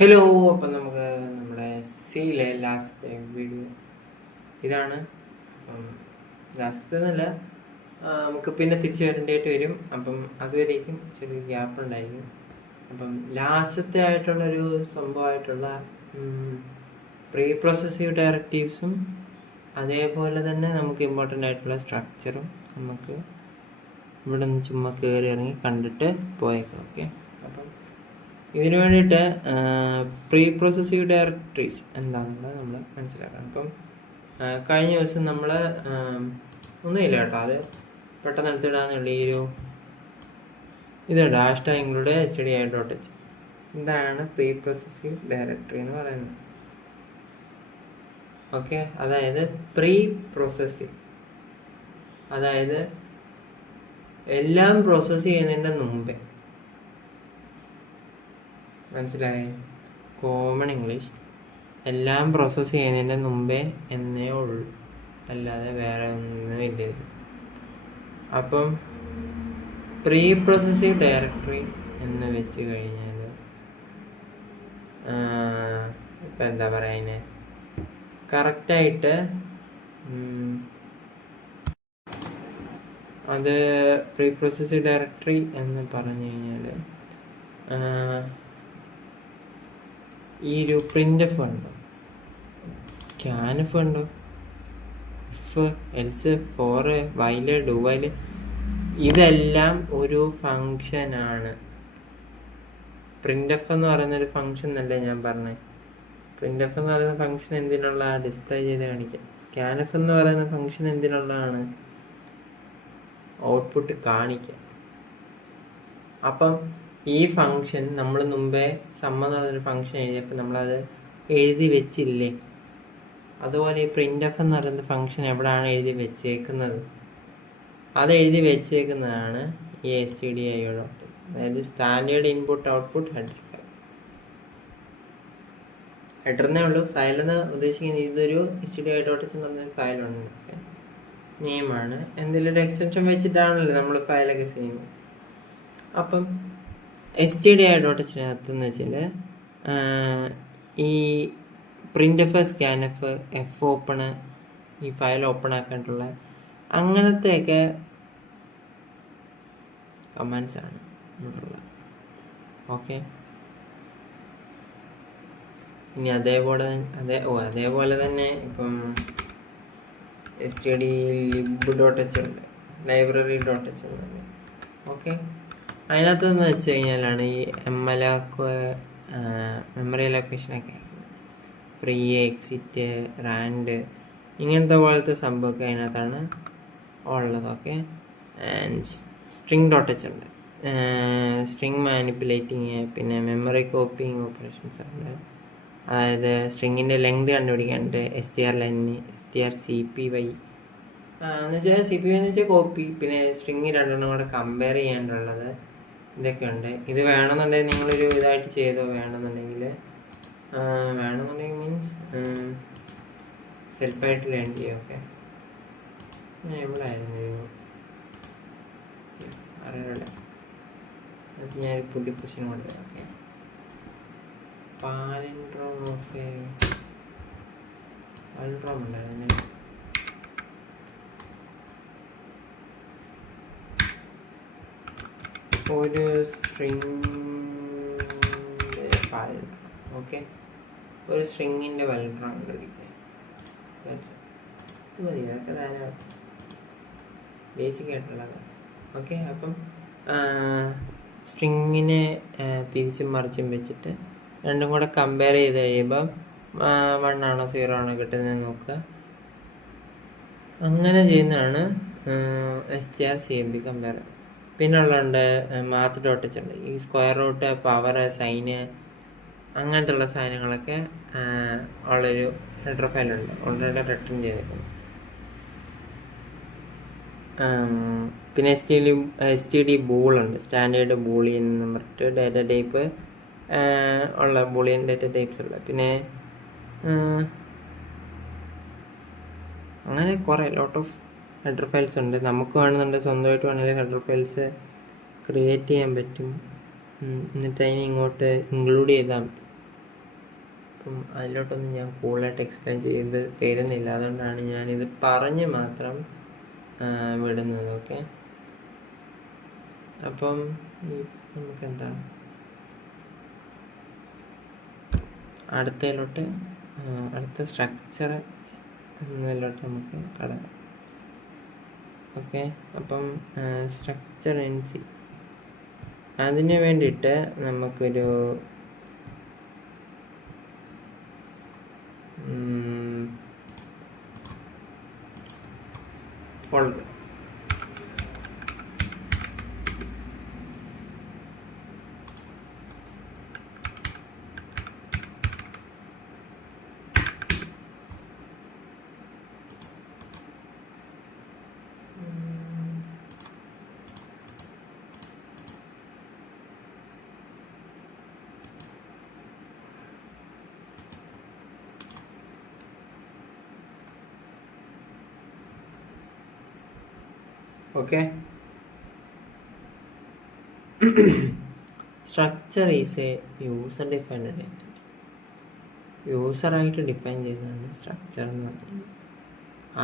Hello. അപ്പം നമുക്ക് നമ്മുടെ സിയിലെ ലാസ്റ്റത്തെ വീഡിയോ ഇതാണ്. അപ്പം ലാസ്റ്റത്തെ എന്നല്ല, നമുക്ക് പിന്നെ തിരിച്ചു വരേണ്ടതായിട്ട് വരും. അപ്പം അതുവരേക്കും ചെറിയ ഗ്യാപ്പ് ഉണ്ടായിരിക്കും. അപ്പം ലാസ്റ്റത്തെ ആയിട്ടുള്ളൊരു സംഭവമായിട്ടുള്ള പ്രീ പ്രോസസീവ് ഡയറക്റ്റീവ്സും അതേപോലെ തന്നെ നമുക്ക് ഇമ്പോർട്ടൻ്റ് ആയിട്ടുള്ള സ്ട്രക്ചറും നമുക്ക് ഇവിടെ നിന്ന് ചുമ്മാ കയറി ഇറങ്ങി കണ്ടിട്ട് പോയേക്കാം. ഓക്കെ. അപ്പം ഇതിനു വേണ്ടിയിട്ട് പ്രീ പ്രോസസീവ് ഡയറക്ടറീസ് എന്താണെന്നുള്ളത് നമ്മൾ മനസ്സിലാക്കണം. അപ്പം കഴിഞ്ഞ ദിവസം നമ്മൾ ഒന്നുമില്ല കേട്ടോ, അത് പെട്ടെന്ന് എടുത്തിടാന്നുള്ള ഈ ഒരു ഇതുണ്ട് #include_stdi.h. ഇതാണ് പ്രീ പ്രോസസീവ് ഡയറക്ടറി എന്ന് പറയുന്നത്. ഓക്കെ, അതായത് പ്രീ പ്രോസസ്സിങ്, അതായത് എല്ലാം പ്രോസസ്സ് ചെയ്യുന്നതിൻ്റെ മുമ്പേ. മനസ്സിലായേ? Common English. എല്ലാം പ്രോസസ്സ് ചെയ്യുന്നതിൻ്റെ മുമ്പേ എന്നേ ഉള്ളൂ, അല്ലാതെ വേറെ ഒന്നും ഇല്ല. അപ്പം പ്രീ പ്രോസസീവ് ഡയറക്ടറി എന്ന് വെച്ച് കഴിഞ്ഞാൽ ഇപ്പം എന്താ പറയുക, അതിനെ കറക്റ്റായിട്ട് അത് പ്രീ പ്രോസസീവ് ഡയറക്ടറി എന്ന് പറഞ്ഞു കഴിഞ്ഞാൽ ഈ ഒരു പ്രിൻ്റ് ഉണ്ടോ, സ്കാൻഫ് ഉണ്ടോ, ഇഫ്, എൽസ്, ഫോർ, വൈല്, ഡുവൈല്, ഇതെല്ലാം ഒരു ഫങ്ഷനാണ്. പ്രിൻ്റ് എന്ന് പറയുന്നൊരു ഫങ്ഷൻ അല്ലേ ഞാൻ പറഞ്ഞത്. പ്രിൻ്റ് എന്ന് പറയുന്ന ഫങ്ഷൻ എന്തിനുള്ള, ഡിസ്പ്ലേ ചെയ്ത് കാണിക്കാം. സ്കാൻഫ് എന്ന് പറയുന്ന ഫങ്ഷൻ എന്തിനുള്ളതാണ്, ഔട്ട്പുട്ട് കാണിക്കാം. അപ്പം ഈ ഫങ്ഷൻ നമ്മൾ മുമ്പേ സമ്മതമായൊരു ഫങ്ഷൻ എഴുതിയപ്പോൾ നമ്മളത് എഴുതി വെച്ചില്ലേ, അതുപോലെ ഈ പ്രിൻ്റ് എന്ന് പറയുന്ന ഫങ്ഷൻ എവിടെയാണ് എഴുതി വെച്ചേക്കുന്നത്, അത് എഴുതി വെച്ചേക്കുന്നതാണ് ഈ stdio. അതായത് standard input output header file. ഹെഡറിനേ ഉള്ളൂ, ഫയലെന്ന് ഉദ്ദേശിക്കുന്നത് ഇതൊരു stdio.h എന്ന് പറഞ്ഞൊരു ഫയലുണ്ട്, നെയിമാണ്. എന്തെങ്കിലും ഒരു എക്സ്റ്റൻഷൻ വെച്ചിട്ടാണല്ലോ നമ്മൾ ഫയലൊക്കെ ചെയ്യുന്നത്. അപ്പം stdio.h എന്ന് വെച്ചാൽ ഈ പ്രിൻ്റ് സ്കാൻഫ്, ഓപ്പണ്, ഈ ഫയൽ ഓപ്പൺ ആക്കാനുള്ള അങ്ങനത്തെയൊക്കെ കമാൻഡ്സ് ആണ് നമ്മളുള്ളത്. ഓക്കെ. ഇനി അതേപോലെ തന്നെ ഇപ്പം std_lib.h ഉണ്ട്, library.h ഉണ്ട്. ഓക്കെ. അതിനകത്തെന്ന് വെച്ച് കഴിഞ്ഞാലാണ് ഈ മെമ്മറി ലൊക്കേഷനൊക്കെ, ഫ്രീ, എക്സിറ്റ്, റാൻഡ്, ഇങ്ങനത്തെ പോലത്തെ സംഭവമൊക്കെ അതിനകത്താണ് ഉള്ളത്. ഓക്കെ. ആൻഡ് string.h ഉണ്ട്, സ്ട്രിങ് മാനിപ്പുലേറ്റിങ്, പിന്നെ മെമ്മറി കോപ്പിങ് ഓപ്പറേഷൻസ് ഉണ്ട്. അതായത് സ്ട്രിങ്ങിൻ്റെ ലെങ്ത് കണ്ടുപിടിക്കാനുണ്ട്, strlen, strcpy എന്ന് വെച്ചാൽ cpy എന്ന് വെച്ചാൽ കോപ്പി, പിന്നെ സ്ട്രിങ് രണ്ടെണ്ണം കൂടെ കമ്പയർ ചെയ്യാനുള്ളത്, ഇതൊക്കെ ഉണ്ട്. ഇത് വേണമെന്നുണ്ടെങ്കിൽ നിങ്ങളൊരു ഇതായിട്ട് ചെയ്തോ, വേണമെന്നുണ്ടെങ്കിൽ മീൻസ് സെൽഫായിട്ട് ലേൺ ചെയ്യും. ഓക്കെ. എവിടെ ആയിരുന്നു അറിയില്ല, അത് ഞാനൊരു പുതിയ ക്വസ്റ്റ്യൻ കൊണ്ടുവരാം. ഓക്കെ. പാലിൻഡ്രോം ഉണ്ടായിരുന്നു, ഒരു സ്ട്രിങ്ങിൻ്റെ പാലിൻഡ്രോം. ഓക്കെ. ഒരു സ്ട്രിങ്ങിൻ്റെ പാലിൻഡ്രോം കണ്ടുപിടിക്കുക മതി, അതൊക്കെ ധാരാളം ബേസിക് ആയിട്ടുള്ളത്. ഓക്കെ. അപ്പം സ്ട്രിങ്ങിനെ തിരിച്ചും മറിച്ചും വെച്ചിട്ട് രണ്ടും കൂടെ കമ്പയർ ചെയ്ത് കഴിയുമ്പം 1 ആണോ 0 ആണോ കിട്ടുന്നത് നോക്കുക. അങ്ങനെ ചെയ്യുന്നതാണ് strcmp കമ്പയർ. പിന്നെ ഉള്ളുണ്ട് math.h ഉണ്ട്, ഈ സ്ക്വയർ റൂട്ട്, പവർ, സൈന്, അങ്ങനത്തെ ഉള്ള സാധനങ്ങളൊക്കെ ഉള്ളൊരു ഹെഡർ ഫയലുണ്ട്, ഓൾറെഡി റിട്ടേൺ ചെയ്തേക്കുന്നു. പിന്നെ std ബൂൾ ഉണ്ട്, സ്റ്റാൻഡേർഡ് ബൂളിയൻ എന്ന് പറഞ്ഞിട്ട് ഡാറ്റ ടൈപ്പ് ഉള്ള ബൂളിയൻ ഡാറ്റ ടൈപ്സ് ഉള്ള. പിന്നെ അങ്ങനെ കുറേ ലോട്ട് ഓഫ് ഹെഡർ ഫയൽസ് ഉണ്ട്. നമുക്ക് വേണമെന്നുണ്ട് സ്വന്തമായിട്ട് വേണമെങ്കിൽ ഹെഡർ ഫയൽസ് ക്രിയേറ്റ് ചെയ്യാൻ പറ്റും. എന്നിട്ട് അതിനെ ഇങ്ങോട്ട് ഇൻക്ലൂഡ് ചെയ്താൽ മതി. അപ്പം അതിലോട്ടൊന്നും ഞാൻ കൂടുതലായിട്ട് എക്സ്പ്ലെയിൻ ചെയ്ത് തരുന്നില്ല. അതുകൊണ്ടാണ് ഞാനിത് പറഞ്ഞ് മാത്രം വിടുന്നത്. ഓക്കെ, അപ്പം നമുക്കെന്താ അടുത്ത സ്ട്രക്ചർ എന്നതിലോട്ട് നമുക്ക് കടക്കാം. ഓക്കെ, അപ്പം സ്ട്രക്ചർ NC അതിന് വേണ്ടിയിട്ട് നമുക്കൊരു folder okay. Structure is a user defined data. യൂസറായിട്ട് ഡിഫൈൻ ചെയ്യുന്നതാണ് സ്ട്രക്ചർ എന്ന് പറയുന്നത്.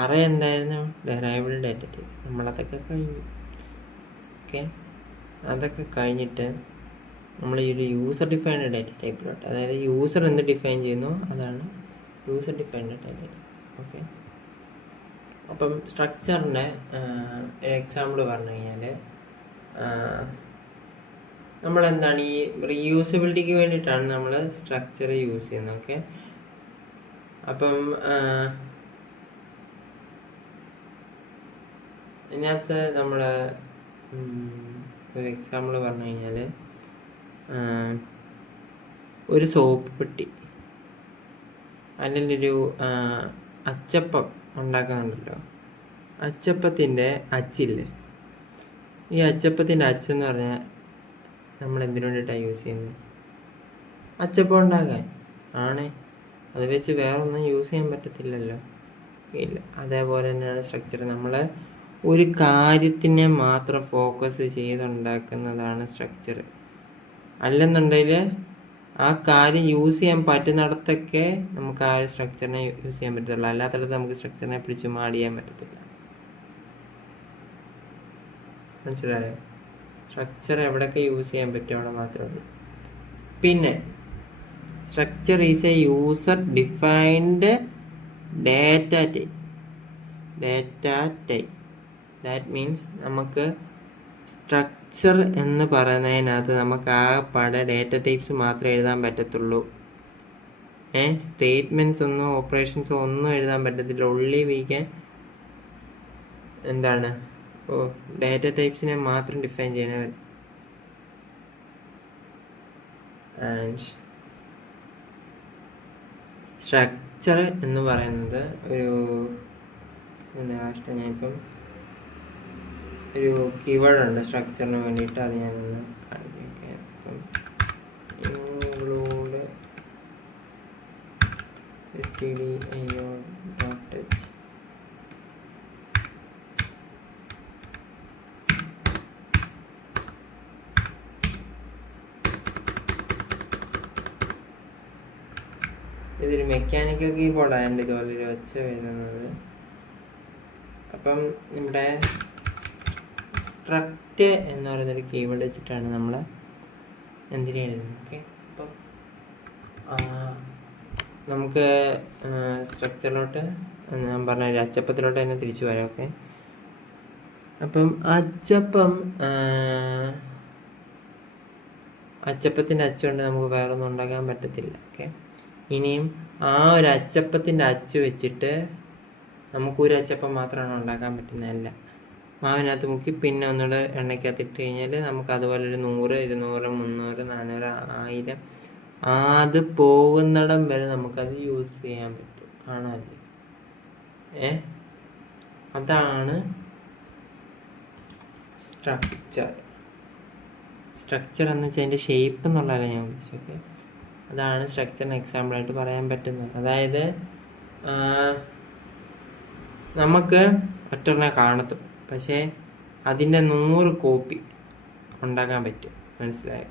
അറേ എന്തായിരുന്നു? Derivable data type. നമ്മളതൊക്കെ കഴിഞ്ഞു. ഓക്കെ, അതൊക്കെ കഴിഞ്ഞിട്ട് നമ്മൾ ഈ ഒരു യൂസർ ഡിഫൈൻഡ് ഡാറ്റ ടൈപ്പിലോട്ട്, അതായത് യൂസർ എന്ത് ഡിഫൈൻ ചെയ്യുന്നു അതാണ് user defined data type. Okay, അപ്പം സ്ട്രക്ചറിൻ്റെ എക്സാമ്പിൾ പറഞ്ഞു കഴിഞ്ഞാൽ നമ്മളെന്താണ് ഈ റീയൂസബിലിറ്റിക്ക് വേണ്ടിയിട്ടാണ് നമ്മൾ സ്ട്രക്ചർ യൂസ് ചെയ്യുന്നത്. ഓക്കെ, അപ്പം ഇതിനകത്ത് നമ്മൾ ഒരു എക്സാമ്പിൾ പറഞ്ഞു കഴിഞ്ഞാൽ ഒരു സോപ്പ് പെട്ടി അല്ലെങ്കിൽ ഒരു അച്ചപ്പം ഉണ്ടാക്കുന്നുണ്ടല്ലോ. അച്ചപ്പത്തിൻ്റെ അച്ചില്ലേ, ഈ അച്ചപ്പത്തിൻ്റെ അച്ചെന്ന് പറഞ്ഞാൽ നമ്മൾ എന്തിനു വേണ്ടിയിട്ടാണ് യൂസ് ചെയ്യുന്നത്? അച്ചപ്പം ഉണ്ടാക്കാൻ ആണ്. അത് വെച്ച് വേറെ ഒന്നും യൂസ് ചെയ്യാൻ പറ്റത്തില്ലല്ലോ. ഇല്ല. അതേപോലെ തന്നെയാണ് സ്ട്രക്ചർ. നമ്മൾ ഒരു കാര്യത്തിനെ മാത്രം ഫോക്കസ് ചെയ്തുണ്ടാക്കുന്നതാണ് സ്ട്രക്ചർ. അല്ലെന്നുണ്ടെങ്കിൽ ആ കാര്യം യൂസ് ചെയ്യാൻ പറ്റുന്നിടത്തൊക്കെ നമുക്ക് ആ ഒരു സ്ട്രക്ചറിനെ യൂസ് ചെയ്യാൻ പറ്റത്തുള്ളൂ. അല്ലാത്തടത്ത് നമുക്ക് സ്ട്രക്ചറിനെ പിടിച്ച് മാടി ചെയ്യാൻ പറ്റത്തില്ല. മനസ്സിലായോ? സ്ട്രക്ചർ എവിടെയൊക്കെ യൂസ് ചെയ്യാൻ പറ്റും അവിടെ മാത്രമേ ഉള്ളൂ. പിന്നെ structure is a user defined data type. That means നമുക്ക് സ്ട്രക്ചർ എന്ന് പറയുന്നതിനകത്ത് നമുക്ക് ആ ഡാറ്റ ടൈപ്സ് മാത്രമേ എഴുതാൻ പറ്റത്തുള്ളൂ. സ്റ്റേറ്റ്മെൻറ്റ്സ് ഒന്നും ഓപ്പറേഷൻസോ ഒന്നും എഴുതാൻ പറ്റത്തില്ല. ഒൺലി വി ക്യാൻ എന്താണ് ഡാറ്റ ടൈപ്സിനെ മാത്രം ഡിഫൈൻ ചെയ്യാൻ. ആൻഡ് സ്ട്രക്ചർ എന്ന് പറയുന്നത് ഞാനിപ്പം ഒരു കീവേഡ് ഉണ്ട് സ്ട്രക്ചറിന് വേണ്ടിയിട്ട്. അത് ഞാനൊന്ന് കാണിക്കാം. അപ്പം ഇൻക്ലൂഡ് stdio.h. ഇതൊരു മെക്കാനിക്കൽ കീബോർഡായതുകൊണ്ട് ഇതുപോലെ ഒച്ച വരുന്നത്. അപ്പം നമ്മുടെ സ്ട്രക്റ്റ് എന്ന് പറയുന്നൊരു കീവേഡ് വെച്ചിട്ടാണ് നമ്മൾ എന്തിനു എഴുതുന്നത്. ഓക്കെ, അപ്പം നമുക്ക് സ്ട്രക്ചറിലോട്ട് ഞാൻ പറഞ്ഞ അച്ചപ്പത്തിലോട്ട് തന്നെ തിരിച്ചു വരാം. ഓക്കെ, അപ്പം അച്ചപ്പത്തിൻ്റെ അച്ചുകൊണ്ട് നമുക്ക് വേറെ ഒന്നും ഉണ്ടാക്കാൻ പറ്റത്തില്ല. ഓക്കെ, ഇനിയും ആ ഒരു അച്ചപ്പത്തിൻ്റെ അച്ച് വെച്ചിട്ട് നമുക്കൊരു അച്ചപ്പം മാത്രമാണ് ഉണ്ടാക്കാൻ പറ്റുന്നതല്ല. മാവിനകത്ത് മുക്കി പിന്നെ ഒന്നുകൂടെ എണ്ണയ്ക്കകത്ത് ഇട്ട് കഴിഞ്ഞാൽ നമുക്ക് അതുപോലെ ഒരു 100, 200, 300, 400, 1000 അത് പോകുന്നിടം വരെ നമുക്കത് യൂസ് ചെയ്യാൻ പറ്റും. ആണല്ലേ? അതാണ് സ്ട്രക്ചർ എന്ന് വെച്ചാൽ അതിൻ്റെ ഷേപ്പ് എന്നുള്ളതല്ല ഞാൻ ഉദ്ദേശിച്ചത്. അതാണ് സ്ട്രക്ചറിന് എക്സാമ്പിളായിട്ട് പറയാൻ പറ്റുന്നത്. അതായത് നമുക്ക് ഒറ്റൊരെണ്ണെ കാണത്തും, പക്ഷേ അതിൻ്റെ 100 കോപ്പി ഉണ്ടാക്കാൻ പറ്റും. മനസ്സിലായോ?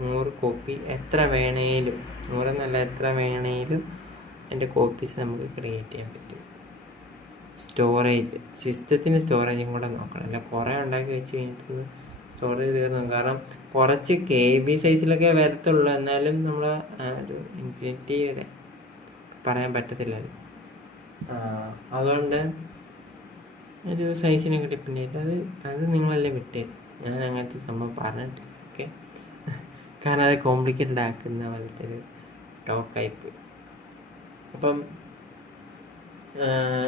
100 കോപ്പി എത്ര വേണേലും, 100 എന്നല്ല എത്ര വേണേലും എൻ്റെ കോപ്പീസ് നമുക്ക് ക്രിയേറ്റ് ചെയ്യാൻ പറ്റും. സ്റ്റോറേജ്, സിസ്റ്റത്തിന് സ്റ്റോറേജും കൂടെ നോക്കണം. അല്ല കുറേ ഉണ്ടാക്കി വെച്ച് കഴിഞ്ഞിട്ട് സ്റ്റോറേജ് തീർന്നു. കാരണം കുറച്ച് KB സൈസിലൊക്കെ വരത്തുള്ളൂ. എന്നാലും നമ്മൾ ഒരു ഇൻഫിനിറ്റി വരെ പറയാൻ പറ്റത്തില്ലല്ലോ. അതുകൊണ്ട് ഒരു സൈസിനൊക്കെ ഡിപ്പെൻഡ് ചെയ്തിട്ട് അത് നിങ്ങളല്ലേ വിട്ടേ. ഞാൻ അങ്ങനത്തെ സംഭവം പറഞ്ഞിട്ട് ഓക്കെ. കാരണം അത് കോംപ്ലിക്കേറ്റഡ് ആക്കുന്ന പോലത്തെ ഒരു ടോക്കായിപ്പോയി. അപ്പം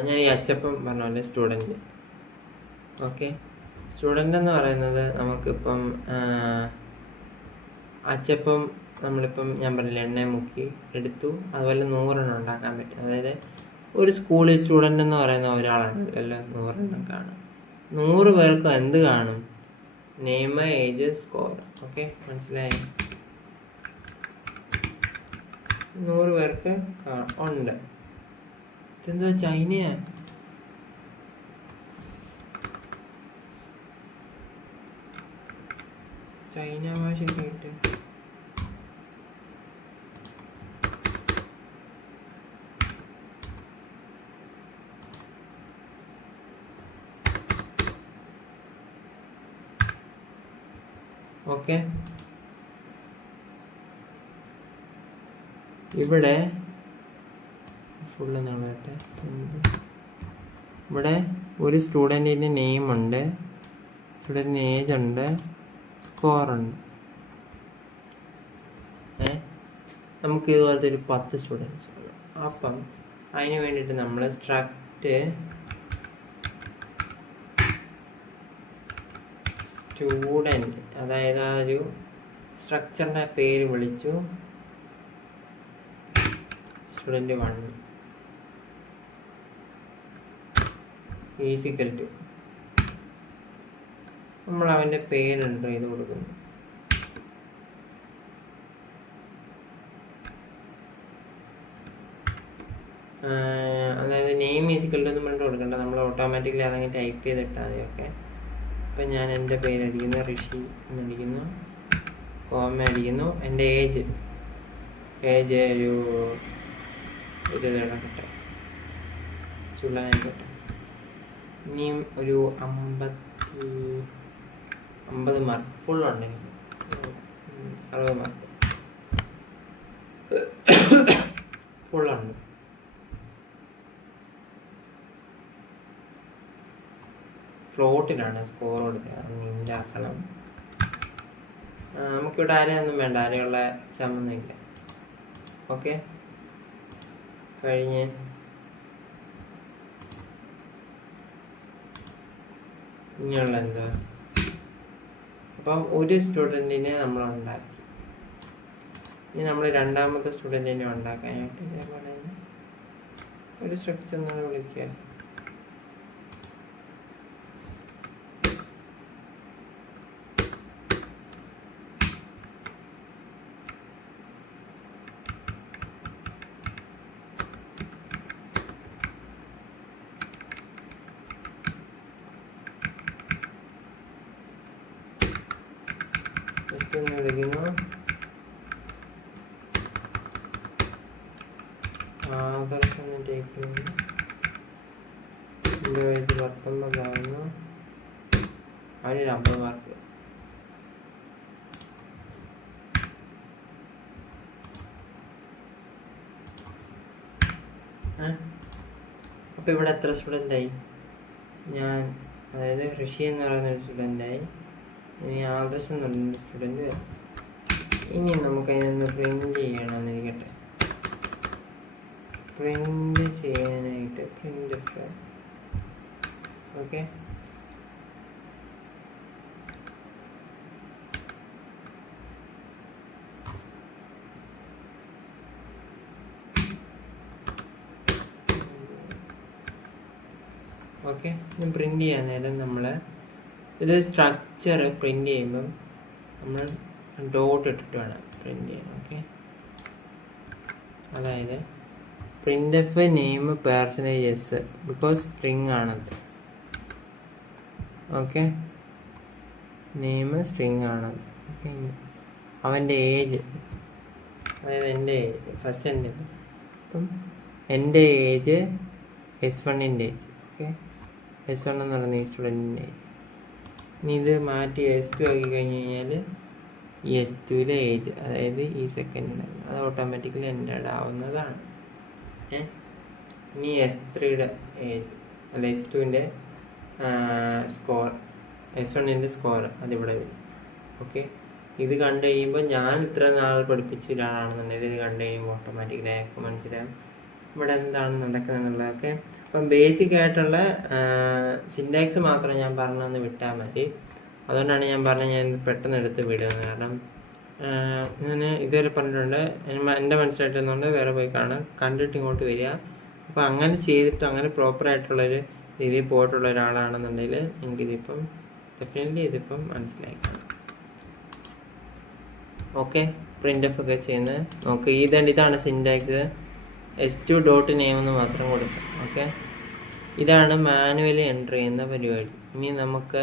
ഞാൻ ഈ അച്ചപ്പം പറഞ്ഞ പോലെ സ്റ്റുഡൻറ്റ്. ഓക്കെ, സ്റ്റുഡൻ്റ് എന്ന് പറയുന്നത് നമുക്കിപ്പം അച്ചപ്പം നമ്മളിപ്പം ഞാൻ പറഞ്ഞില്ല എണ്ണ മുക്കി എടുത്തു, അതുപോലെ 100 ഉണ്ടാക്കാൻ പറ്റും. അതായത് ഒരു സ്കൂളിൽ സ്റ്റുഡൻ്റ് എന്ന് പറയുന്ന ഒരാളാണ് അല്ല 100 കാണും. 100 പേർക്ക് എന്ത് കാണും? Name, age, score. ഓക്കെ, മനസ്സിലായി? 100 പേർക്ക് ഉണ്ട്. ഇതെന്താ ചൈനയാ? ചൈന ഭാഷയൊക്കെ ആയിട്ട് ഓക്കെ. ഇവിടെ ഫുള്ള് നോക്കട്ടെ. ഇവിടെ ഒരു സ്റ്റുഡൻറ്റിൻ്റെ നെയിമുണ്ട്, സ്റ്റുഡൻറ്റിന് ഏജ് ഉണ്ട്, സ്കോറുണ്ട്. നമുക്ക് ഇതുപോലത്തെ ഒരു 10 സ്റ്റുഡൻസ് ഉണ്ട്. അപ്പം അതിന് വേണ്ടിയിട്ട് നമ്മൾ സ്ട്രക്റ്റ് സ്റ്റുഡൻറ്റ്, അതായത് ആ ഒരു സ്ട്രക്ചറിൻ്റെ പേര് വിളിച്ചു സ്റ്റുഡൻറ്റ് 1 ഈസിക്കൽ ടു നമ്മൾ അവൻ്റെ പേര് എൻ്റർ ചെയ്ത് കൊടുക്കുന്നു. അതായത് നെയിം ഈസിക്കൽ ടു എന്ന് പറഞ്ഞിട്ട് കൊടുക്കണ്ട, നമ്മൾ ഓട്ടോമാറ്റിക്കലി അതങ്ങനെ ടൈപ്പ് ചെയ്തിട്ടാൽ മതി. ഓക്കെ, അപ്പം ഞാൻ എൻ്റെ പേര് അടിക്കുന്നു, ഋഷി എന്നടിക്കുന്നു, കോമ അടിക്കുന്നു. എൻ്റെ ഏജ് ഒരു 20 കിടക്കട്ടെ, ചുള്ളായിക്കോട്ടെ. ഇനിയും ഒരു 50 മാർക്ക് ഫുള്ളുണ്ടെങ്കിൽ 60 മാർക്ക് ഫുള്ളുണ്ട്. ഫ്ലോട്ടിലാണ് സ്കോർ കൊടുത്തത്, നിൻ്റെ ആക്കണം. നമുക്കിവിടെ ആരെയൊന്നും വേണ്ട, ആരെയുള്ള എക്സാം ഒന്നും ഇല്ല. ഓക്കെ, കഴിഞ്ഞ് ഇനിയുള്ള എന്താ? അപ്പം ഒരു സ്റ്റുഡൻറ്റിനെ നമ്മൾ ഉണ്ടാക്കി. ഇനി നമ്മൾ രണ്ടാമത്തെ സ്റ്റുഡൻറ്റിനെ ഉണ്ടാക്കാനായിട്ട് ഇതേപോലെ ഒരു സ്ട്രക്ചർ എന്നാണ് വിളിക്കുക. വിളിക്കുന്നു ആദർശം ടൈപ്പ് ചെയ്യുന്നു. എൻ്റെ വയസ്സ് 19 ആകുന്നു. അതിന് 50 മാർക്ക്. അപ്പോൾ ഇവിടെ എത്ര സ്റ്റുഡൻ്റായി? ഞാൻ അതായത് ഋഷി എന്ന് പറയുന്ന ഒരു സ്റ്റുഡൻ്റായി. ഇനി ആദർശം എന്ന് പറയുന്ന സ്റ്റുഡൻറ്റ് വരും. ഇനി നമുക്കതിനൊന്ന് പ്രിൻ്റ് ചെയ്യണമെന്നിരിക്കട്ടെ. പ്രിൻ്റ് ചെയ്യാനായിട്ട് പ്രിൻ്റ് ഓക്കെ. ഓക്കെ, പ്രിൻ്റ് ചെയ്യാൻ നേരം നമ്മൾ ഇതിൽ സ്ട്രക്ചർ പ്രിൻ്റ് ചെയ്യുമ്പം നമ്മൾ ഡോട്ട് ഇട്ടിട്ട് വേണം പ്രിൻ്റ് ചെയ്യാൻ. ഓക്കെ, അതായത് printf name %s because string ആണത്. ഓക്കെ, നെയിം സ്ട്രിങ് ആണത്. ഓക്കെ, അവൻ്റെ ഏജ്, അതായത് എൻ്റെ ഏജ് ഫസ്റ്റ് എൻ്റെ, അപ്പം എൻ്റെ ഏജ് S1-ൻ്റെ ഏജ്. ഓക്കെ, S1 എന്ന് പറയുന്ന ഈ സ്റ്റുഡൻറ്റിൻ്റെ ഏജ്. ഇനി ഇത് മാറ്റി S2 ആക്കി കഴിഞ്ഞ് കഴിഞ്ഞാൽ ഈ S2-ലെ ഏജ്, അതായത് ഈ സെക്കൻഡിൻ്റെ, അത് ഓട്ടോമാറ്റിക്കലി എൻ്റേഡ് ആവുന്നതാണ്. ഇനി S3-യുടെ ഏജ്, അല്ല S2-ൻ്റെ സ്കോർ, S1-ൻ്റെ സ്കോർ അതിവിടെ വരും. ഓക്കെ, ഇത് കണ്ടു കഴിയുമ്പോൾ ഞാൻ ഇത്ര നാൾ പഠിപ്പിച്ച ഒരാളാണെന്നുണ്ടെങ്കിൽ ഇത് കണ്ടു കഴിയുമ്പോൾ ഓട്ടോമാറ്റിക്കലി അയാൾക്ക് മനസ്സിലാവും ഇവിടെ എന്താണ് നടക്കുന്നത് എന്നുള്ളതൊക്കെ. അപ്പം ബേസിക് ആയിട്ടുള്ള സിൻടാക്സ് മാത്രം ഞാൻ പറഞ്ഞൊന്ന് വിട്ടാൽ മതി. അതുകൊണ്ടാണ് ഞാൻ പറഞ്ഞത് ഞാൻ പെട്ടെന്ന് എടുത്ത് വിടുന്നത്. കാരണം ഞാൻ ഇതുവരെ പറഞ്ഞിട്ടുണ്ട്, എൻ്റെ മനസ്സിലായിട്ടുന്നുണ്ട് വേറെ പോയി കാണാം, കണ്ടിട്ട് ഇങ്ങോട്ട് വരിക. അപ്പോൾ അങ്ങനെ ചെയ്തിട്ട് അങ്ങനെ പ്രോപ്പറായിട്ടുള്ളൊരു രീതിയിൽ പോയിട്ടുള്ള ഒരാളാണെന്നുണ്ടെങ്കിൽ എനിക്കിതിപ്പം ഡെഫിനറ്റ്ലി ഇതിപ്പം മനസ്സിലാക്കാം. ഓക്കെ, പ്രിൻ്റ് എഫ് ഒക്കെ ചെയ്യുന്നത് നോക്ക്. ഇതാണ് സിൻടാക്സ്. S2 ഡോട്ട് നെയിം എന്ന് മാത്രം കൊടുക്കാം. ഓക്കെ, ഇതാണ് മാനുവലി എൻ്റർ ചെയ്യുന്ന പരിപാടി. ഇനി നമുക്ക്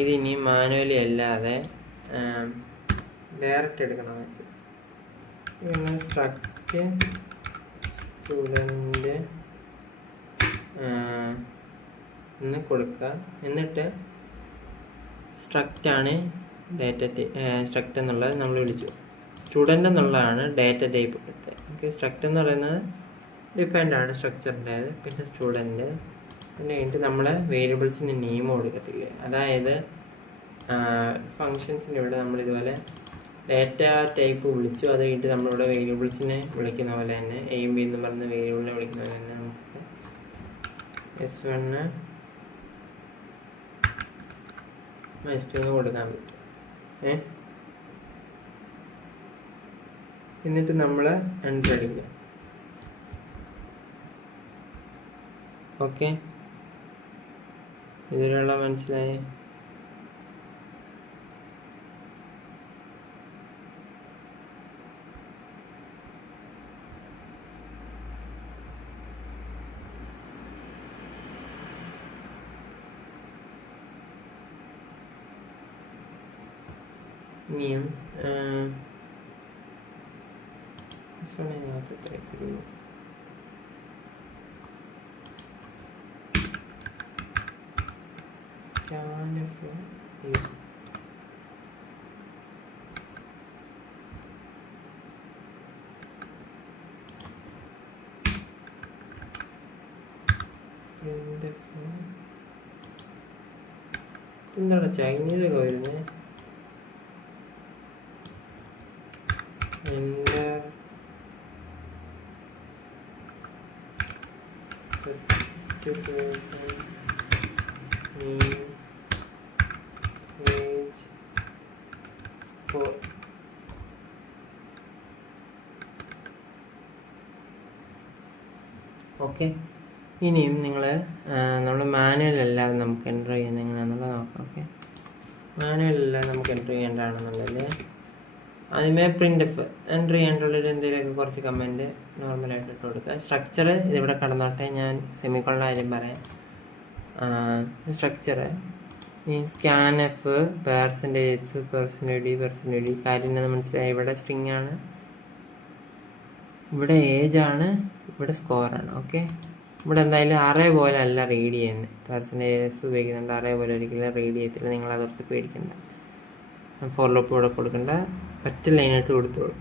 ഇതിനി മാനുവലി അല്ലാതെ ഡയറക്റ്റ് എടുക്കണമെന്ന് വെച്ചാൽ ഇങ്ങനെ സ്ട്രക്റ്റ് സ്റ്റുഡൻറ്റ് എന്ന് കൊടുക്കുക. എന്നിട്ട് സ്ട്രക്റ്റാണ് സ്ട്രക്റ്റ് എന്നുള്ളത് നമ്മൾ വിളിച്ചു. സ്റ്റുഡൻ്റ് എന്നുള്ളതാണ് ഡാറ്റ ടൈപ്പ് എടുത്തത്. ഓക്കെ, സ്ട്രക്റ്റ് എന്ന് പറയുന്നത് ഡിഫൈൻഡ് ആണ് സ്ട്രക്ചറിൻ്റേത്. പിന്നെ സ്റ്റുഡൻറ്റ്, പിന്നെ കഴിഞ്ഞിട്ട് നമ്മൾ വേരിയബിൾസിന് നെയിം കൊടുക്കത്തില്ലേ, അതായത് ഫങ്ഷൻസിൻ്റെ ഇവിടെ നമ്മളിതുപോലെ ഡാറ്റ ടൈപ്പ് വിളിച്ചു. അത് കഴിഞ്ഞിട്ട് നമ്മളിവിടെ വേരിയബിൾസിനെ വിളിക്കുന്ന പോലെ തന്നെ എയും ബി എന്ന് പറയുന്ന വേരിയബിളിനെ വിളിക്കുന്ന പോലെ തന്നെ നമുക്ക് S1 S2 കൊടുക്കാൻ പറ്റും. എന്നിട്ട് നമ്മൾ എൻ്റർ അടിക്കുക. ഓക്കെ, ഇതിലുള്ള മനസ്സിലായേ? ഇനിയും ഇതിനകത്ത് ഇത്രയൊക്കെ എന്താണ് ചൈനീസൊക്കെ വരുന്നത്? ഓക്കെ, ഇനിയും നിങ്ങൾ നമ്മൾ മാനുവലല്ലാതെ നമുക്ക് എൻ്റർ ചെയ്യുന്നത് എങ്ങനെയാണെന്നുള്ളത് നോക്കാം. ഓക്കെ, മാനുവലല്ലാതെ നമുക്ക് എൻ്റർ ചെയ്യേണ്ടതാണെന്നുള്ളത് ആദ്യമേ പ്രിൻ്റ് എഫ് എൻ്റർ ചെയ്യേണ്ടുള്ളൊരു എന്തെങ്കിലുമൊക്കെ കുറച്ച് കമൻറ്റ് നോർമലായിട്ട് ഇട്ട് കൊടുക്കുക. സ്ട്രക്ചർ ഇതിവിടെ കടന്നോട്ടെ, ഞാൻ സെമിക്കോളിൻ്റെ കാര്യം പറയാം. സ്ട്രക്ചർ ഈ സ്കാൻ എഫ് പെർസെൻറ്റേജ് പെർസെൻറ്റേജ് കാര്യം മനസ്സിലായി. ഇവിടെ സ്ട്രിങ് ആണ്, ഇവിടെ ഏജ് ആണ്, ഇവിടെ സ്കോറാണ്. ഓക്കെ, ഇവിടെ എന്തായാലും അറേ പോലെ അല്ല റീഡ് ചെയ്യുന്നത്. പെർസെൻറ്റേജസ് ഉപയോഗിക്കുന്നുണ്ട്, അറേ പോലെ ഒരിക്കലും റീഡ് ചെയ്യത്തില്ല. നിങ്ങൾ അതോർത്ത് പേടിക്കണ്ട. ഫോർ ലൂപ്പ് ഇവിടെ കൊടുക്കണ്ട, ഒറ്റ ലൈനായിട്ട് കൊടുത്തോളൂ.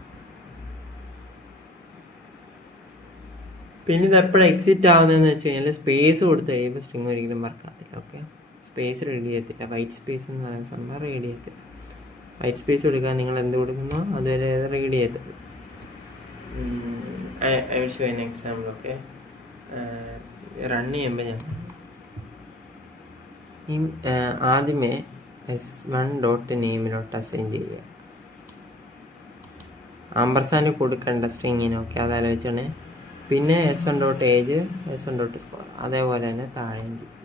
പിന്നെ ഇത് എപ്പോഴും എക്സിറ്റ് ആവുന്നതെന്ന് വെച്ച് കഴിഞ്ഞാൽ സ്പേസ് കൊടുത്ത് കഴിയുമ്പോൾ സ്ട്രിങ് ഒരിക്കലും വർക്കാകത്തില്ല. ഓക്കെ, സ്പേസ് റീഡ് ചെയ്യത്തില്ല. വൈറ്റ് സ്പേസ് എന്ന് പറയുന്ന സംഭവം റീഡ് ചെയ്യത്തില്ല. വൈറ്റ് സ്പേസ് കൊടുക്കാൻ നിങ്ങൾ എന്ത് കൊടുക്കുന്നോ അതുവരെ റീഡ് ചെയ്യത്തുള്ളൂ. I will show an example. Okay, run ചെയ്യുമ്പോൾ ഞാൻ ആദ്യമേ S1 ഡോട്ട് നെയിമിലോട്ട് അസൈൻ ചെയ്യുക. ആമ്പർസാൻഡ് കൊടുക്കേണ്ട സ്ട്രിങ്ങിന്. ഓക്കെ, അതാലോചിച്ചാണ്. പിന്നെ S1 dot age, S1 dot score, അതേപോലെ തന്നെ താഴെയും ചെയ്യും.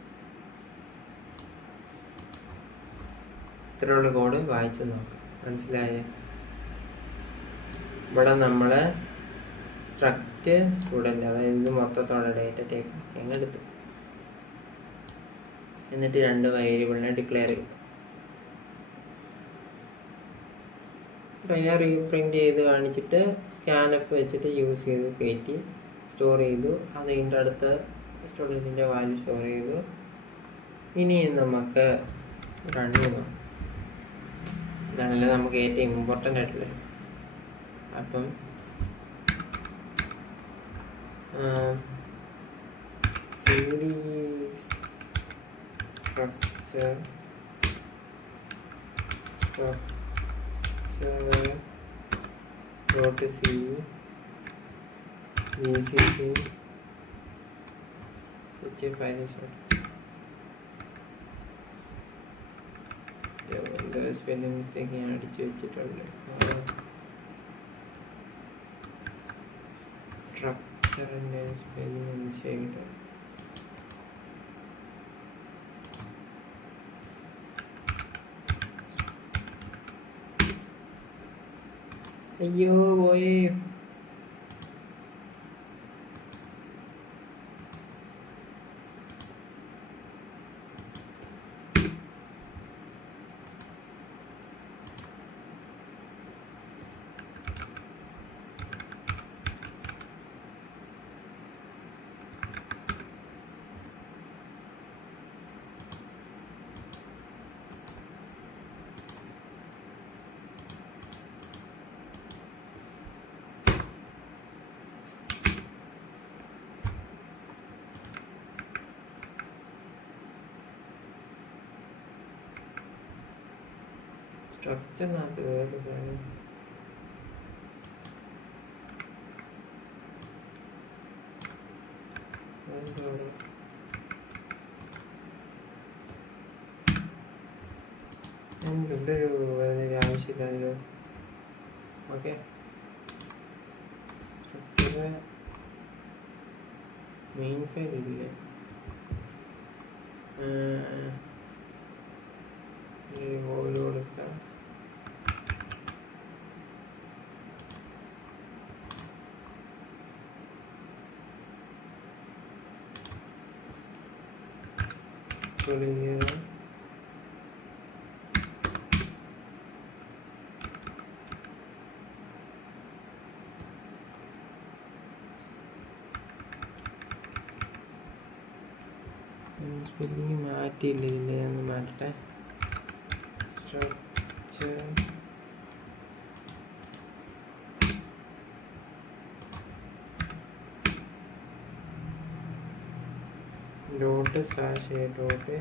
ഇത്രയുള്ള കോഡ് വായിച്ച് നോക്കാം. മനസ്സിലായേ? ഇവിടെ നമ്മൾ സ്ട്രക്റ്റ് സ്റ്റുഡൻറ്റ്, അതായത് ഇത് മൊത്തത്തോടെ ഡേറ്റ ടൈപ്പ് അങ്ങ് എടുത്തു. എന്നിട്ട് രണ്ട് വേരിയബിളിനെ ഡിക്ലെയർ ചെയ്തു. അതിനെ റീപ്രിൻ്റ് ചെയ്ത് കാണിച്ചിട്ട് സ്കാനപ്പ് വെച്ചിട്ട് യൂസ് ചെയ്ത് കയറ്റി സ്റ്റോർ ചെയ്തു. അത് കഴിഞ്ഞിട്ട് അടുത്ത സ്റ്റുഡൻറ്റിൻ്റെ വാല്യൂ സ്റ്റോർ ചെയ്തു. ഇനി നമുക്ക് റൺ ചെയ്യാം. ഇതാണല്ലോ നമുക്ക് ഏറ്റവും ഇമ്പോർട്ടൻ്റ് ആയിട്ടുള്ളത്. അപ്പം cd structure dot c gcc file spelling mistake ഞാൻ അടിച്ചു വെച്ചിട്ടുണ്ട്. സ്ട്രക്ചറിൻ്റെ സ്പെല്ലിംഗ് മിസ്റ്റേക്ക്. അയ്യോ പോയേ. സ്ട്രക്ചറിനകത്ത് വേറെ കാര്യം ഇവിടെ ഒരു ആവശ്യമില്ലല്ലോ. ഓക്കെ, സ്ട്രക്ചർ മെയിൻ ഫയൽ ഇല്ലേ? ഓയിൽ കൊടുക്കാം. clear സ്പെല്ലിങ് മാറ്റിയില്ലേ എന്ന് മാറ്റട്ടെ. Structure dot slash a dot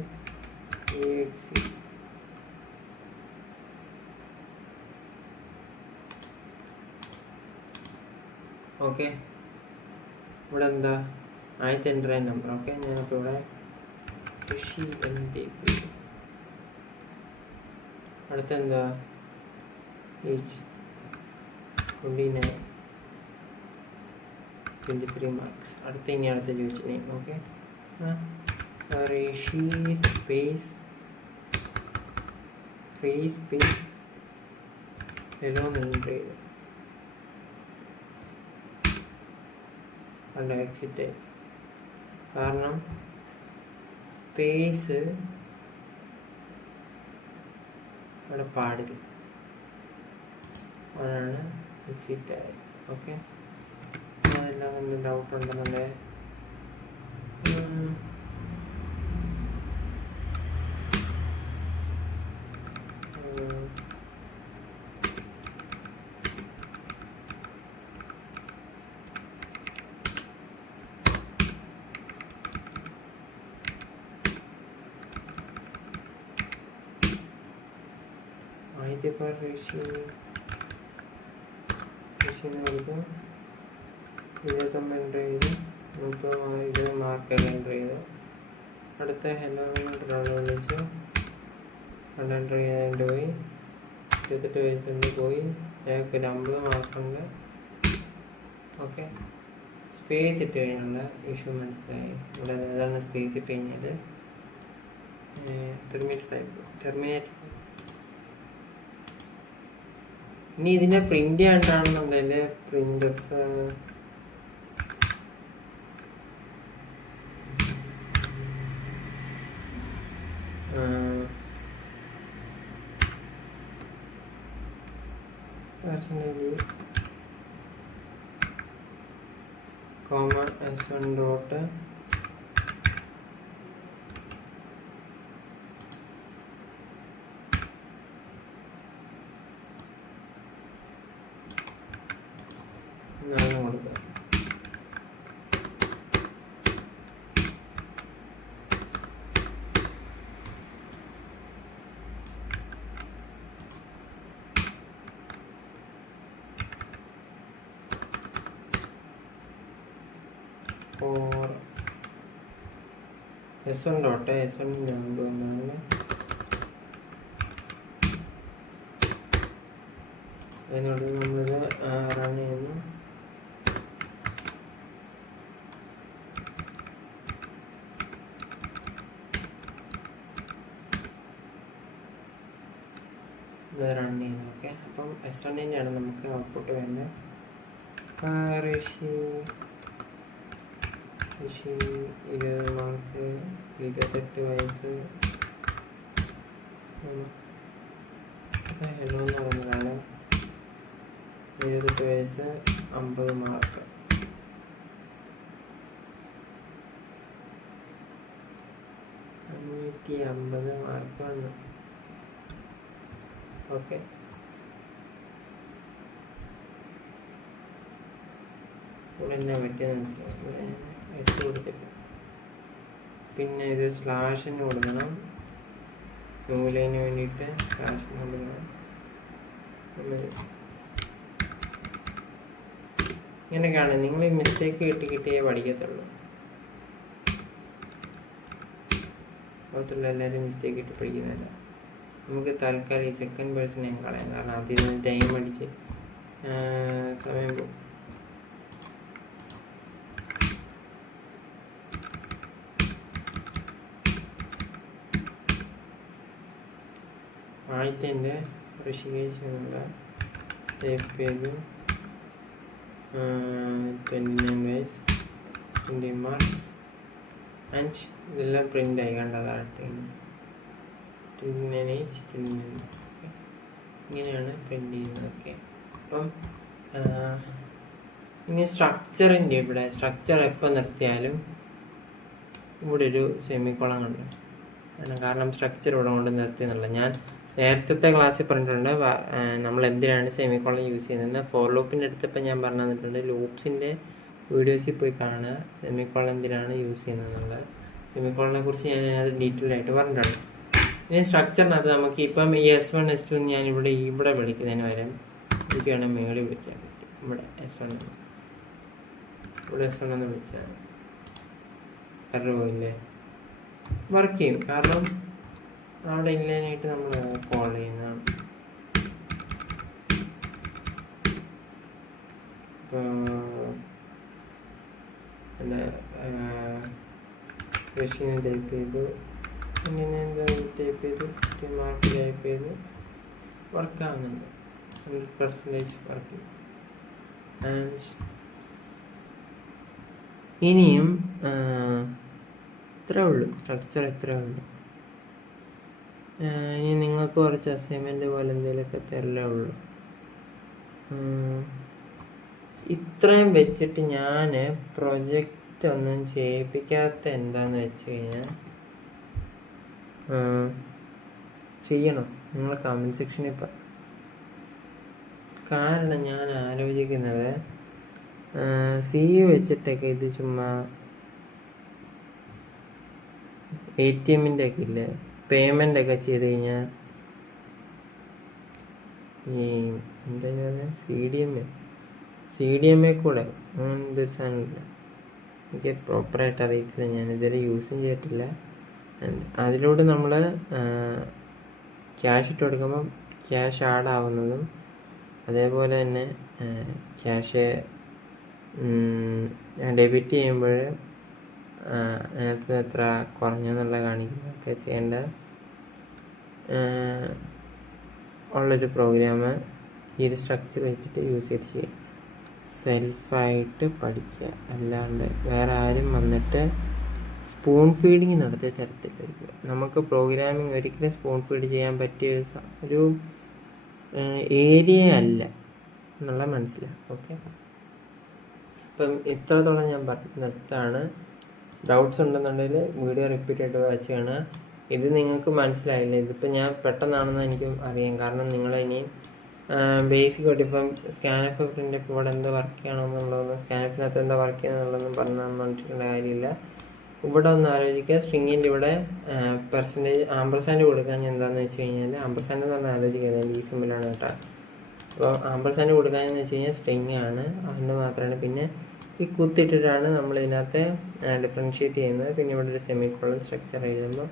exe. Okay, ഇവിടെ എന്താ ആദ്യത്തെ എൻ്റർ ചെയ്യുന്ന നമ്പർ. ഓക്കെ, ഞാനപ്പോൾ ഇവിടെ ഋഷി എൻ്റെ അടുത്ത എന്താ ഏജ് 23 മാർക്സ്. ഇനി അടുത്ത ചോദിച്ചു name. Okay, Rishi space free space hello enter ചെയ്തു. കണ്ട എക്സിറ്റ്. കാരണം സ്പേസ് അവിടെ പാടില്ല, അതാണ് എക്സിറ്റ് ആയത്. ഓക്കെ, അതെല്ലാം നമ്മൾ ഡൗട്ട് ഉണ്ടെന്നുണ്ടെ ആദ്യത്തെ പാർ ഋഷിന്ന് കൊടുക്കും. 29 എൻ്റർ ചെയ്തു. 30 മാർക്കൊക്കെ എൻ്റർ ചെയ്തു. അടുത്ത ഹെലോ ഒരാൾ വിളിച്ചു. അവിടെ എൻ്റർ ചെയ്തതിൻ്റെ പോയി 28 വയസ്സുണ്ട് പോയി. അയാൾക്ക് ഒരു 50 മാർക്കുണ്ട്. ഓക്കെ, സ്പേസ് ഇട്ട് കഴിഞ്ഞുള്ള ഇഷ്യൂ മനസ്സിലായി. ഇവിടെ ഏതാണ് സ്പേസ് ഇട്ട് കഴിഞ്ഞാൽ ടെർമിനേറ്റ്. ഇനി ഇതിനെ പ്രിന്റ് ചെയ്യാണ്ടാണെന്നുണ്ടെങ്കിൽ print of percentage comma s1 dot കൊടുക്കുക. for s1 dot s1 എന്തുകൊണ്ടാണ് അതിനോട് നമ്മളിത് റൺ ചെയ്യുന്നു. ഇത് റൺ ചെയ്യുന്നു. ഓക്കെ, അപ്പം s1-ൻ്റെയാണ് നമുക്ക് ഔട്ട്പുട്ട് വേണ്ടത്. ഋഷി 20 മാർക്ക് 28 വയസ്സ് ഹലോ എന്ന് പറയുന്നതാണ്. 28 വയസ്സ് 50 മാർക്ക്. $550 മാർക്ക് വന്നു. ഓക്കെ, ഇവിടെ എന്നാ പറ്റിയെന്ന് മനസ്സിലാവും. എസ് കൊടുത്തിട്ട് പിന്നെ ഇത് സ്ലാഷിന് കൊടുക്കണം. നൂലൈന് വേണ്ടിയിട്ട് സ്ലാഷിന് കൊടുക്കണം. ഇങ്ങനെയൊക്കെയാണ് നിങ്ങൾ ഈ മിസ്റ്റേക്ക് കിട്ടിയേ പഠിക്കത്തുള്ളൂ. ലോകത്തുള്ള എല്ലാവരും മിസ്റ്റേക്ക് കിട്ടി പഠിക്കുന്നില്ല. നമുക്ക് തൽക്കാലം ഈ സെക്കൻഡ് പേഴ്സൺ ഞാൻ കളയാം, കാരണം അതിൽ നിന്ന് ടൈം അടിച്ച് സമയം പോകും. ആദ്യത്തെ ഋഷികേശ് എന്നുള്ള ടൈപ്പ് ചെയ്തു. 29 വയസ്സ് 20 മാർക്സ് ആൻഡ് ഇതെല്ലാം പ്രിൻ്റായി കണ്ടതാണ്. 29 ഏജ് 29. ഇങ്ങനെയാണ് പ്രിൻ്റ് ചെയ്യുന്നത്. ഓക്കെ, അപ്പം ഇനി സ്ട്രക്ചറിൻ്റെ ഇവിടെ സ്ട്രക്ചർ എപ്പോൾ നിർത്തിയാലും ഇവിടെ ഒരു സെമിക്കോളം കണ്ടു. കാരണം സ്ട്രക്ചർ ഇവിടെ കൊണ്ട് നിർത്തി എന്നുള്ള ഞാൻ നേരത്തെ ക്ലാസ്സിൽ പറഞ്ഞിട്ടുണ്ട്. നമ്മൾ എന്തിനാണ് സെമിക്കോളൻ യൂസ് ചെയ്യുന്നത്. ഫോർ ലൂപ്പിൻ്റെ അടുത്തപ്പോൾ ഞാൻ പറഞ്ഞു തന്നിട്ടുണ്ട്. ലൂപ്സിൻ്റെ വീഡിയോസിൽ പോയി കാണുക സെമിക്കോളൻ എന്തിനാണ് യൂസ് ചെയ്യുന്നത് എന്നുള്ളത്. സെമിക്കോളനെ കുറിച്ച് ഞാൻ അതിനകത്ത് ഡീറ്റെയിൽ ആയിട്ട് പറഞ്ഞിട്ടുണ്ട്. ഇനി സ്ട്രക്ചറിനകത്ത് നമുക്ക് ഇപ്പം ഈ S1 S2 ഞാൻ ഇവിടെ വിളിക്കുന്നതിന് വരെ എനിക്ക് വേണമെങ്കിൽ മേളിൽ വിളിക്കാൻ പറ്റും. ഇവിടെ S1 ഇവിടെ S1 എന്ന് വിളിച്ചാൽ അറിവില്ലേ വർക്ക് ചെയ്യും. കാരണം അവിടെ ഇല്ലാനായിട്ട് നമ്മൾ കോൾ ചെയ്യുന്നതാണ്. ഇപ്പോൾ പിന്നെ മെഷീൻ ടൈപ്പ് ചെയ്തു, പിന്നെ എന്താ ടൈപ്പ് ചെയ്തു, മാർക്ക് ടൈപ്പ് ചെയ്തു, വർക്കാവുന്നുണ്ട്. 100% വർക്ക്. ആൻഡ് ഇനിയും ഇത്രേ ഉള്ളൂ, സ്ട്രക്ചർ ഇത്രേ ഉള്ളൂ. ഇനി നിങ്ങൾക്ക് കുറച്ച് അസൈൻമെൻറ്റ് പോലെ എന്തെങ്കിലുമൊക്കെ തരലേ ഉള്ളൂ. ഇത്രയും വെച്ചിട്ട് ഞാൻ പ്രൊജക്റ്റ് ഒന്നും ചെയ്യിപ്പിക്കാത്ത എന്താന്ന് വെച്ച് കഴിഞ്ഞാൽ ചെയ്യണം. നിങ്ങൾ കമൻറ്റ് സെക്ഷനിൽ കാരണം ഞാൻ ആലോചിക്കുന്നത് സി വെച്ചിട്ടൊക്കെ ഇത് ചുമ്മാ ATMൻ്റെ ഒക്കെ ഇല്ലേ പേയ്മെൻ്റ് ഒക്കെ ചെയ്ത് കഴിഞ്ഞാൽ ഈ എന്താ CDMA കൂടെ ഇതൊരു സാധനമില്ല. എനിക്ക് പ്രോപ്പറായിട്ട് അറിയത്തില്ല, ഞാൻ ഇതുവരെ യൂസും ചെയ്തിട്ടില്ല. അതിലൂടെ നമ്മൾ ക്യാഷ് ഇട്ട് കൊടുക്കുമ്പം ക്യാഷ് ആഡ് ആവുന്നതും അതേപോലെ തന്നെ ക്യാഷ് ഡെബിറ്റ് ചെയ്യുമ്പോൾ അതിനകത്ത് എത്ര കുറഞ്ഞെന്നുള്ള കാണിക്കുന്നതൊക്കെ ചെയ്യേണ്ട ഉള്ളൊരു പ്രോഗ്രാം ഈ ഒരു സ്ട്രക്ചർ വെച്ചിട്ട് യൂസ് ചെയ്ത് ചെയ്യുക. സെൽഫായിട്ട് പഠിക്കുക, അല്ലാണ്ട് വേറെ ആരും വന്നിട്ട് സ്പൂൺ ഫീഡിങ് നടത്തിയ തരത്തിലായിരിക്കും. നമുക്ക് പ്രോഗ്രാമിംഗ് ഒരിക്കലും സ്പൂൺ ഫീഡ് ചെയ്യാൻ പറ്റിയ ഒരു ഏരിയ അല്ല. എന്നുള്ള മനസ്സിലാവും. ഓക്കെ, അപ്പം ഇത്രത്തോളം ഞാൻ നിർത്തുകയാണ്. ഡൗട്ട്സ് ഉണ്ടെന്നുണ്ടെങ്കിൽ വീഡിയോ റിപ്പീറ്റ് ആയിട്ട് വായിച്ച് കാണുക. ഇത് നിങ്ങൾക്ക് മനസ്സിലായില്ല, ഇതിപ്പോൾ ഞാൻ പെട്ടെന്നാണെന്ന് എനിക്കും അറിയാം. കാരണം നിങ്ങളിനിയും ബേസിക് ആയിട്ട് ഇപ്പം സ്കാനഫ് പ്രിൻ്റ് ഒക്കെ ഇവിടെ എന്താ വർക്ക് ചെയ്യണമെന്നുള്ളതൊന്നും, സ്കാനഫിനകത്ത് എന്താ വർക്ക് ചെയ്യുന്നുള്ളതൊന്നും പറഞ്ഞു തന്നിരിക്കേണ്ട കാര്യമില്ല. ഇവിടെ ഒന്ന് ആലോചിക്കുക, സ്ട്രിങ്ങിൻ്റെ ഇവിടെ പെർസെൻറ്റേജ് ആംബർസാൻഡ് കൊടുക്കാൻ എന്താണെന്ന് വെച്ച് കഴിഞ്ഞാൽ, ആംബർസാൻഡ് എന്ന് പറഞ്ഞാൽ ആലോചിക്കുന്നത് ഈ സിമ്പിളാണ് കേട്ടോ. അപ്പോൾ ആംബർസാൻഡ് കൊടുക്കാമെന്ന് വെച്ച് കഴിഞ്ഞാൽ സ്ട്രിങ് ആണ്, അതുകൊണ്ട് മാത്രമാണ്. പിന്നെ ഈ കുത്തിയിട്ടിട്ടാണ് നമ്മൾ ഇതിനകത്ത് ഡിഫറൻഷ്യേറ്റ് ചെയ്യുന്നത്. പിന്നെ ഇവിടെ ഒരു സെമിക്കോളൻ സ്ട്രക്ചർ എഴുതുമ്പോൾ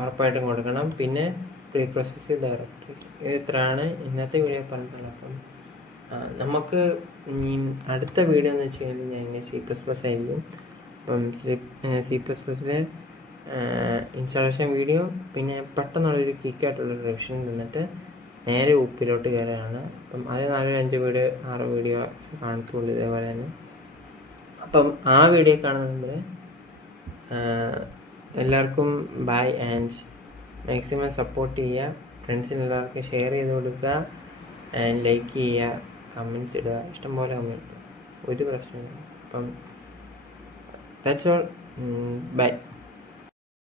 ഉറപ്പായിട്ടും കൊടുക്കണം. പിന്നെ പ്രീ പ്രോസസ്സീവ് ഡയറക്ടറീസ്. ഇത് ഇത്രയാണ് ഇന്നത്തെ വീഡിയോ പറഞ്ഞിട്ടുള്ളത്. അപ്പം നമുക്ക് അടുത്ത വീഡിയോ എന്ന് വെച്ച് കഴിഞ്ഞാൽ ഞാൻ ഇങ്ങനെ C++ ആയിരിക്കും. അപ്പം C++ലെ ഇൻസ്റ്റാളേഷൻ വീഡിയോ, പിന്നെ പെട്ടെന്നുള്ളൊരു ക്വിക്കായിട്ടുള്ളൊരു റിവിഷൻ തന്നിട്ട് നേരെ ഉപ്പിലോട്ട് കയറുകയാണ്. അപ്പം അത് 4-5 വീഡിയോ 6 വീഡിയോസ് കാണത്തുള്ളൂ ഇതേപോലെ തന്നെ. അപ്പം ആ വീഡിയോ കാണുന്നത് എല്ലാവർക്കും ബൈ, ആൻഡ് മാക്സിമം സപ്പോർട്ട് ചെയ്യുക. ഫ്രണ്ട്സിന് എല്ലാവർക്കും ഷെയർ ചെയ്ത് കൊടുക്കുക, ആൻഡ് ലൈക്ക് ചെയ്യുക, കമൻറ്റ്സ് ഇടുക, ഇഷ്ടംപോലെ കമൻറ്റ്, ഒരു പ്രശ്നമില്ല. അപ്പം ദാറ്റ്സ് ഓൾ, ബൈ.